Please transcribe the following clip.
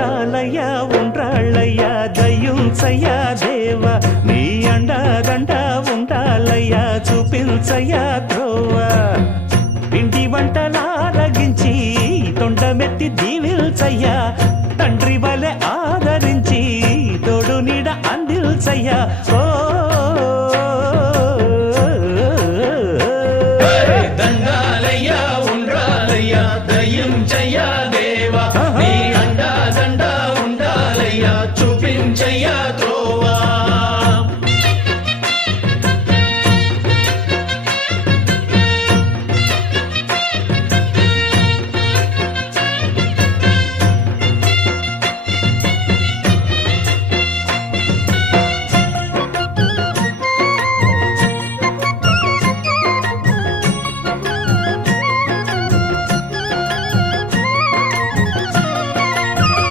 తోడాలయ్యా ఉండ్రాళ్ళయ్యా దయ్యుంచయ్యా దేవా. నీ అండాదండ ఉండాలయ్యా చూపించయ్యా ద్రోవ పిండి వంటలారగించి తొండమెత్తి దీవిల్చయ్యా తండ్రి వలె ఆదరించి తోడు నీడ అందిల్చయ్యా ఓ దండాలయ్యా ఉండ్రాలయ్యా దయ్యం జయ్యా பெஞ்ச